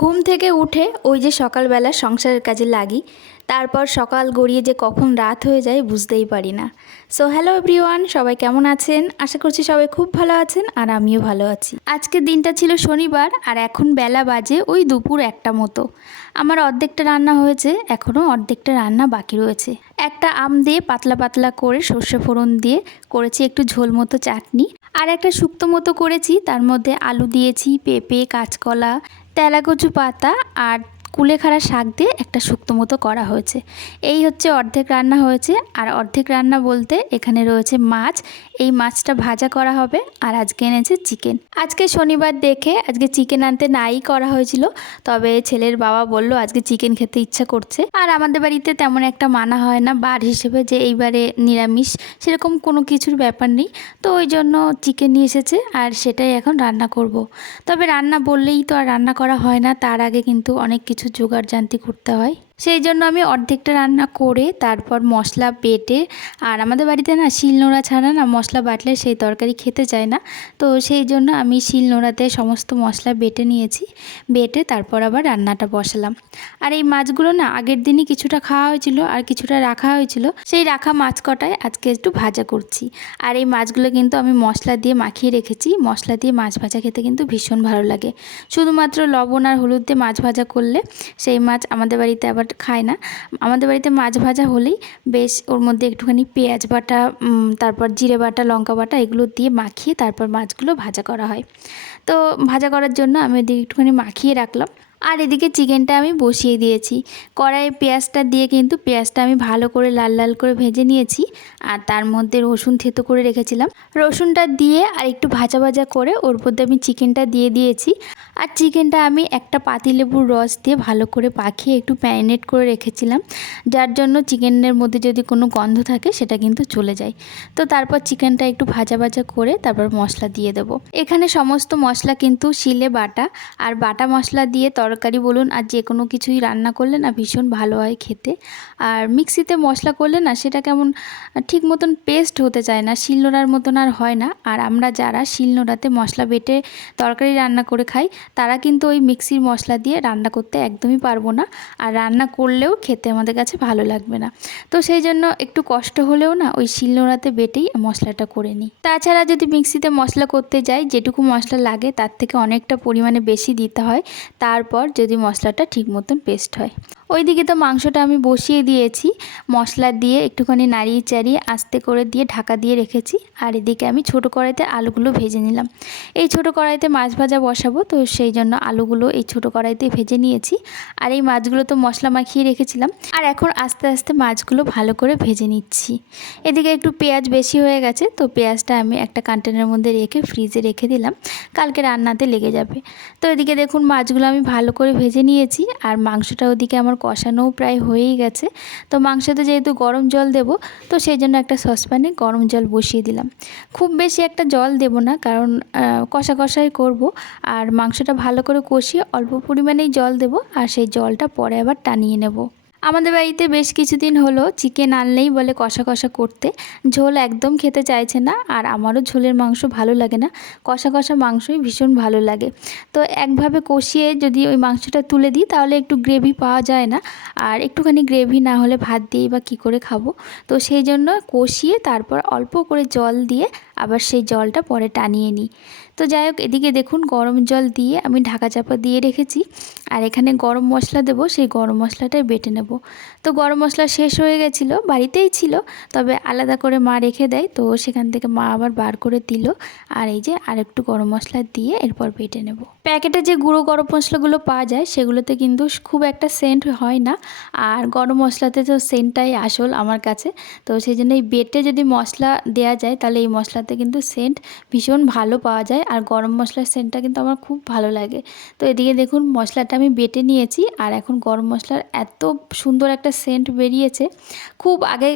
ঘুম থেকে উঠে ওই যে সকালবেলা সংসারের কাজে লাগি, তারপর সকাল গড়িয়ে যে কখন রাত হয়ে যায় বুঝতেই পারি না। সো হ্যালো এভরিওয়ান, সবাই কেমন আছেন? আশা করছি সবাই খুব ভালো আছেন আর আমিও ভালো আছি। আজকের দিনটা ছিল শনিবার আর এখন বেলা বাজে ওই দুপুর 1টা মতো। আমার অর্ধেকটা রান্না হয়েছে, এখনও অর্ধেকটা রান্না বাকি রয়েছে। একটা আম দিয়ে পাতলা পাতলা করে সর্ষে ফোড়ন দিয়ে করেছি একটু ঝোল মতো চাটনি, আর একটা শুক্তো মতো করেছি, তার মধ্যে আলু দিয়েছি, পেঁপে, কাঁচকলা, তেলাকচু পাতা আর কুলেখাড়া শাক দিয়ে একটা শুক্তো মতো করা হয়েছে। এই হচ্ছে অর্ধেক রান্না হয়েছে। আর অর্ধেক রান্না বলতে এখানে রয়েছে মাছ, এই মাছটা ভাজা করা হবে। আর আজকে এনেছে চিকেন। আজকে শনিবার দেখে আজকে চিকেন আনতে নাই করা হয়েছিল, তবে ছেলের বাবা বলল আজকে চিকেন খেতে ইচ্ছা করছে। আর আমাদের বাড়িতে তেমন একটা মানা হয় না বার হিসেবে যে এইবারে নিরামিষ, সেরকম কোনো কিছুর ব্যাপার নেই। তো ওই জন্য চিকেন নিয়ে এসেছে আর সেটাই এখন রান্না করব। তবে রান্না বললেই তো আর রান্না করা হয় না, তার আগে কিন্তু অনেক কিছু জোগাড় জান্তি করতে হয়। সেই জন্য আমি অর্ধেকটা রান্না করে তারপর মশলা বেটে, আর আমাদের বাড়িতে না শিলনোড়া ছাড়া না মশলা বাটলে সেই তরকারি খেতে চায় না, তো সেই জন্য আমি শিলনোড়াতে সমস্ত মশলা বেটে নিয়েছি। বেটে তারপর আবার রান্নাটা বসালাম। আর এই মাছগুলো না আগের দিনই কিছুটা খাওয়া হয়েছিল আর কিছুটা রাখা হয়েছিল, সেই রাখা মাছ কটায় আজকে একটু ভাজা করছি। আর এই মাছগুলো কিন্তু আমি মশলা দিয়ে মাখিয়ে রেখেছি। মশলা দিয়ে মাছ ভাজা খেতে কিন্তু ভীষণ ভালো লাগে। শুধুমাত্র লবণ আর হলুদ দিয়ে মাছ ভাজা করলে সেই মাছ আমাদের বাড়িতে আবার খায় না। আমাদের বাড়িতে মাছ ভাজা হলেই বেশ ওর মধ্যে একটুখানি পেঁয়াজ বাটা, তারপর জিরে বাটা, লঙ্কা বাটা এগুলো দিয়ে মাখিয়ে তারপর মাছগুলো ভাজা করা হয়। তো ভাজা করার জন্য আমি ওদিকে একটুখানি মাখিয়ে রাখলাম। আর এদিকে চিকেনটা আমি বসিয়ে দিয়েছি। কড়াইয়ে পেঁয়াজটা দিয়ে কিন্তু পেঁয়াজটা আমি ভালো করে লাল লাল করে ভেজে নিয়েছি। আর তার মধ্যে রসুন থেতো করে রেখেছিলাম, রসুনটা দিয়ে আর একটু ভাজা ভাজা করে ওর মধ্যে আমি চিকেনটা দিয়ে দিয়েছি। আর চিকেনটা আমি একটা পাতিলেবুর রস দিয়ে ভালো করে পাকিয়ে একটু ম্যারিনেট করে রেখেছিলাম, যার জন্য চিকেনের মধ্যে যদি কোনো গন্ধ থাকে সেটা কিন্তু চলে যায়। তো তারপর চিকেনটা একটু ভাজা ভাজা করে তারপর মশলা দিয়ে দেবো। এখানে সমস্ত মশলা কিন্তু শিলে বাটা, আর বাটা মশলা দিয়ে তরকারি বলুন আর যে কোনো কিছুই রান্না করলে না ভীষণ ভালো হয় খেতে। আর মিক্সিতে মশলা করলে না সেটা কেমন ঠিক মতন পেস্ট হতে চায় না, শিলনোড়ার মতন আর হয় না। আর আমরা যারা শিলনোড়াতে মশলা বেটে তরকারি রান্না করে খাই, তারা কিন্তু ওই মিক্সির মশলা দিয়ে রান্না করতে একদমই পারবো না, আর রান্না করলেও খেতে আমাদের কাছে ভালো লাগবে না। তো সেই জন্য একটু কষ্ট হলেও না ওই শিলনোড়াতে বেটেই মশলাটা করে নিই। তাছাড়া যদি মিক্সিতে মশলা করতে যাই, যেটুকু মশলা লাগে তার থেকে অনেকটা পরিমাণে বেশি দিতে হয়, তারপর যদি মশলাটা ঠিক মতন পেস্ট হয়। ওইদিকে তো মাংসটা আমি বসিয়ে দিয়েছি, মশলা দিয়ে একটুখানি নাড়িয়ে চাড়িয়ে আস্তে করে দিয়ে ঢাকা দিয়ে রেখেছি। আর এদিকে আমি ছোটো কড়াইতে আলুগুলো ভেজে নিলাম। এই ছোটো কড়াইতে মাছ ভাজা বসাবো, তো সেই জন্য আলুগুলো এই ছোটো কড়াইতে ভেজে নিয়েছি। আর এই মাছগুলো তো মশলা মাখিয়ে রেখেছিলাম, আর এখন আস্তে আস্তে মাছগুলো ভালো করে ভেজে নিচ্ছি। এদিকে একটু পেঁয়াজ বেশি হয়ে গেছে, তো পেঁয়াজটা আমি একটা কন্টেনারের মধ্যে রেখে ফ্রিজে রেখে দিলাম, কালকে রান্নাতে লেগে যাবে। তো এদিকে দেখুন মাছগুলো আমি ভালো করে ভেজে নিয়েছি, আর মাংসটা ওদিকে আমার কষানোও প্রায় হয়েই গেছে। তো মাংসতে যেহেতু গরম জল দেব, তো সেই জন্য একটা সসপ্যানে গরম জল বসিয়ে দিলাম। খুব বেশি একটা জল দেব না, কারণ কষা কষাই করব। আর মাংসটা ভালো করে কষিয়ে অল্প পরিমাণেই জল দেব, আর সেই জলটা পরে আবার টানিয়ে নেব। আমাদের বাড়িতে বেশ কিছুদিন হলো চিকেন আনলেই বলে কষা কষা করতে, ঝোল একদম খেতে চাইছে না। আর আমারও ঝোলের মাংস ভালো লাগে না, কষা কষা মাংসই ভীষণ ভালো লাগে। তো একভাবে কষিয়ে যদি ওই মাংসটা তুলে দিই তাহলে একটু গ্রেভি পাওয়া যায় না, আর একটুখানি গ্রেভি না হলে ভাত দিয়েই বা কী করে খাবো। তো সেই জন্য কষিয়ে তারপর অল্প করে জল দিয়ে আবার সেই জলটা পরে টানিয়ে নিই। তো যাই হোক, এদিকে দেখুন গরম জল দিয়ে আমি ঢাকা চাপা দিয়ে রেখেছি। আর এখানে গরম মশলা দেবো, সেই গরম মশলাটাই বেটে নেব। তো গরম মশলা শেষ হয়ে গেছিলো, বাড়িতেই ছিল, তবে আলাদা করে মা রেখে দেয়, তো সেখান থেকে মা আবার বার করে দিল। আর এই যে আরেকটু গরম মশলা দিয়ে এরপর বেটে নেব। প্যাকেটে যে গুঁড়ো গরম মশলাগুলো পাওয়া যায় সেগুলোতে কিন্তু খুব একটা সেন্ট হয় না, আর গরম মশলাতে তো সেন্টটাই আসল আমার কাছে। তো সেই জন্য এই বেটে যদি মশলা দেওয়া যায় তাহলে এই মশলাতে কিন্তু সেন্ট ভীষণ ভালো পাওয়া যায়, আর গরম মশলার সেন্টটা কিন্তু আমার খুব ভালো লাগে। তো এদিকে দেখুন মশলাটা আমি বেটে নিয়েছি, আর এখন গরম মশলার এত সুন্দর একটা সেন্ট বেরিয়েছে। খুব আগে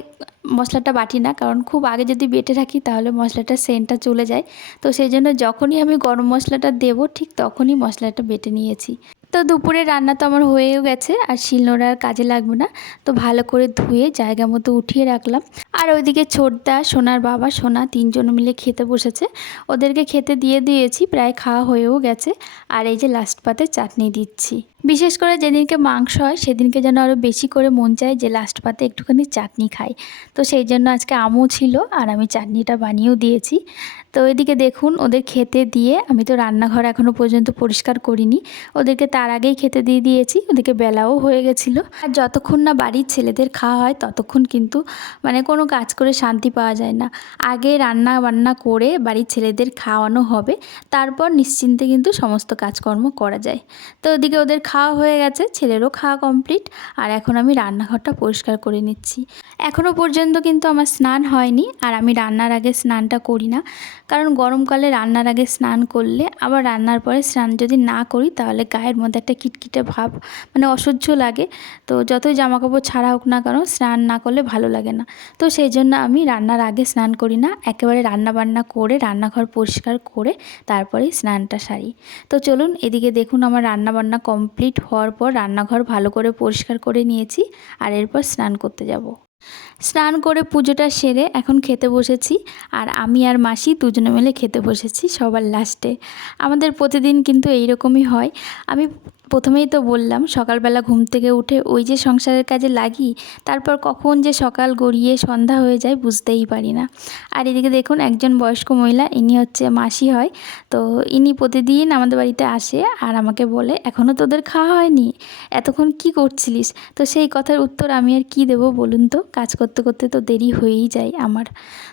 মশলাটা বাটি না, কারণ খুব আগে যদি বেটে রাখি তাহলে মশলাটার সেন্টটা চলে যায়। তো সেই জন্য যখনই আমি গরম মশলাটা দেবো ঠিক তখনই মশলাটা বেটে নিয়েছি। তো দুপুরে রান্না তো আমার হয়েও গেছে, আর শিলনোড়া আর কাজে লাগবে না। তো ভালো করে ধুয়ে জায়গা মতো উঠিয়ে রাখলাম। আর ওইদিকে ছোটদা, সোনার বাবা, সোনা তিনজন মিলে খেতে বসেছে। ওদেরকে খেতে দিয়েছি, প্রায় খাওয়া হয়েও গেছে। আর এই যে লাস্ট পাতে চাটনি দিচ্ছি। বিশেষ করে যেদিনকে মাংস হয় সেদিনকে যেন আরও বেশি করে মন চায় যে লাস্ট পাতে একটুখানি চাটনি খাই। তো সেই জন্য আজকে আমও ছিল আর আমি চাটনিটা বানিয়েও দিয়েছি। তো এদিকে দেখুন ওদের খেতে দিয়ে আমি তো রান্নাঘর এখনও পর্যন্ত পরিষ্কার করিনি। ওদেরকে তার আগেই খেতে দিয়েছি। ওদেরকে বেলাও হয়ে গেছিলো। আর যতক্ষণ না বাড়ির ছেলেদের খাওয়া হয় ততক্ষণ কিন্তু কোনো কাজ করে শান্তি পাওয়া যায় না। আগে রান্না বান্না করে বাড়ির ছেলেদের খাওয়ানো হবে, তারপর নিশ্চিন্তে কিন্তু সমস্ত কাজকর্ম করা যায়। তো ওদিকে ওদের খাওয়া হয়ে গেছে, ছেলেরও খাওয়া কমপ্লিট। আর এখন আমি রান্নাঘরটা পরিষ্কার করে নিচ্ছি। এখনও পর্যন্ত কিন্তু আমার স্নান হয়নি, আর আমি রান্নার আগে স্নানটা করি না। কারণ গরমকালে রান্নার আগে স্নান করলে আবার রান্নার পরে স্নান যদি না করি তাহলে গায়ের মধ্যে একটা কিটকিটে ভাব, অসহ্য লাগে। তো যতই জামাকাপড় ছাড়া হোক না কেন স্নান না করলে ভালো লাগে না। তো সেই জন্য আমি রান্নার আগে স্নান করি না, একেবারে রান্না বান্না করে রান্নাঘর পরিষ্কার করে তারপরেই স্নানটা সারি। তো চলুন এদিকে দেখুন আমার রান্না বান্না কমপ্লিট হওয়ার পর রান্নাঘর ভালো করে পরিষ্কার করে নিয়েছি। আর এরপর স্নান করতে যাব। স্নান করে পুজোটা সেরে এখন খেতে বসেছি। আর আমি আর মাসি দুজনে মিলে খেতে বসেছি সবার লাস্টে। আমাদের প্রতিদিন কিন্তু এইরকমই হয়। আমি প্রথমেই তো বললাম সকালবেলা ঘুম থেকে উঠে ওই যে সংসারের কাজে লাগি, তারপর কখন যে সকাল গড়িয়ে সন্ধ্যা হয়ে যায় বুঝতেই পারি না। আর এদিকে দেখুন একজন বয়স্ক মহিলা, ইনি হচ্ছে মাসি হয়। তো ইনি প্রতিদিন আমাদের বাড়িতে আসে আর আমাকে বলে, এখনও তোদের খাওয়া হয়নি, এতক্ষণ কি করছিলিস? তো সেই কথার উত্তর আমি আর কি দেবো বলুন তো, কাজ করতে করতে তো দেরি হয়েই যায় আমার।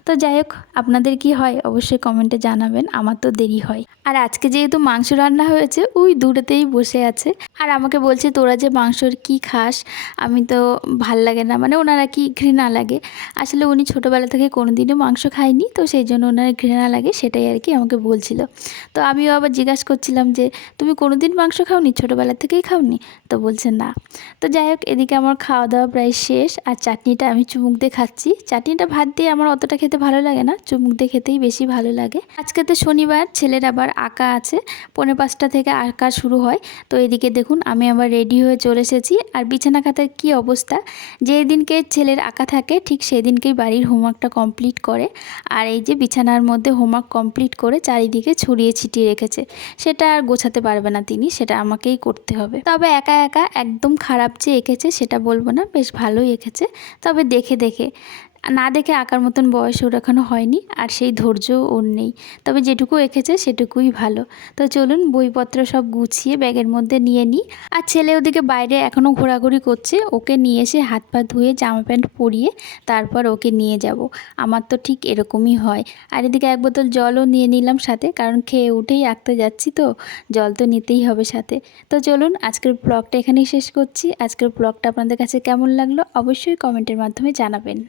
তো যাই হোক, আপনাদের কি হয় অবশ্যই কমেন্টে জানাবেন। আমার তো দেরি হয়। আর আজকে যেহেতু মাংস রান্না হয়েছে, ওই দূরেতেই বসে আছে আর আমাকে বলছে, তোরা যে মাংসর কি খাস? আমি তো ভাল লাগে না, ওনারা কি ঘৃণা লাগে। আসলে উনি ছোটোবেলা থেকে কোনোদিনও মাংস খায়নি, তো সেই জন্য ওনার ঘৃণা লাগে, সেটাই আর কি আমাকে বলছিল। তো আমিও আবার জিজ্ঞাসা করছিলাম যে তুমি কোনোদিন মাংস খাওনি, ছোটোবেলা থেকেই খাওনি? তো বলছে না। তো যাই হোক, এদিকে আমার খাওয়া দাওয়া প্রায় শেষ। আর চাটনিটা আমি চুমুক দিয়ে খাচ্ছি। চাটনিটা ভাত দিয়ে আমার অতটা খেতে ভালো লাগে না, চুমুক দিয়ে খেতেই বেশি ভালো লাগে। আজকে তো শনিবার, ছেলের আবার আঁকা আছে, 4:45 থেকে আঁকা শুরু হয়। তো এদিকে দেখুন আমি আবার রেডি হয়ে চলে এসেছি। আর বিছানা খাতার কী অবস্থা, যেই দিনকে ছেলের আঁকা থাকে ঠিক সেই দিনকেই বাড়ির হোমওয়ার্কটা কমপ্লিট করে। আর এই যে বিছানার মধ্যে হোমওয়ার্ক কমপ্লিট করে চারিদিকে ছড়িয়ে ছিটিয়ে রেখেছে, সেটা আর গোছাতে পারবে না তিনি, সেটা আমাকেই করতে হবে। তবে একা একা একদম খারাপ যে এঁকেছে সেটা বলবো না, বেশ ভালোই এঁকেছে। তবে দেখে দেখে, না দেখে আঁকার মতন বয়স ওর এখনও হয়নি, আর সেই ধৈর্য ওর নেই। তবে যেটুকু এঁকেছে সেটুকুই ভালো। তো চলুন বইপত্র সব গুছিয়ে ব্যাগের মধ্যে নিয়ে নিই। আর ছেলে ওদিকে বাইরে এখনও ঘোরাঘুরি করছে, ওকে নিয়ে এসে হাত পা ধুয়ে জামা প্যান্ট পরিয়ে তারপর ওকে নিয়ে যাব। আমার তো ঠিক এরকমই হয়। আর এদিকে এক বোতল জলও নিয়ে নিলাম সাথে, কারণ খেয়ে উঠেই আঁকতে যাচ্ছি, তো জল তো নিতেই হবে সাথে। তো চলুন আজকের ব্লগটা এখানেই শেষ করছি। আজকের ব্লগটা আপনাদের কাছে কেমন লাগলো অবশ্যই কমেন্টের মাধ্যমে জানাবেন।